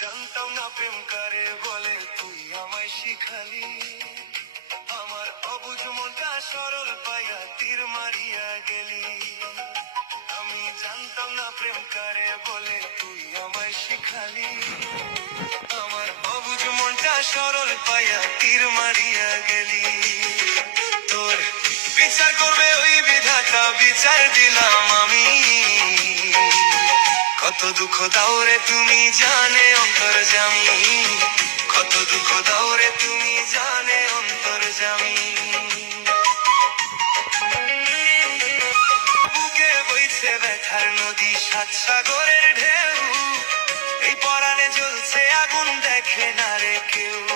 জানতাম না প্রেম কারে বলে, তুই আমায় শিখালি। আমার অবুঝ মনটা সরল পাইয়া তীর মারিয়া গেলি। আমি জানতাম না প্রেম কারে বলে, তুই আমায় শিখালি। আমার অবুঝ মনটা সরল পাইয়া তীর মারিয়া গেলি। তোর বিচার করবে ওই বিধাতা, বিচার দিলাম আমি। কত দুঃখ দাও রে তুমি জানে অন্তর্যামী, কত দুঃখ দাও রে তুমি জানে অন্তর্যামী। বুকে বইছে ব্যথার নদী, সাত সাগরের ঢেউ, এই পরাণে জ্বলছে আগুন দেখে না রে কেউ।